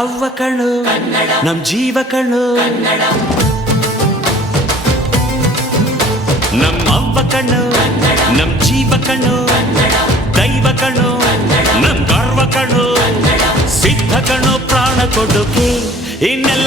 ಅವ್ವ ಕಣ್ಣು ನಮ್ ಜೀವ ಕಣ್ಣು ನಮ್ಮ ಅವ್ವ ಕಣ್ಣು ನಮ್ ಜೀವ ಕಣ್ಣು ದೈವ ಕಣ್ಣು ನಮ್ ಗರ್ವ ಕಣ್ಣು ಸಿದ್ಧ ಕಣ್ಣು ಪ್ರಾಣ ಕೊಡುಗೆ ಇನ್ನೆಲ್ಲ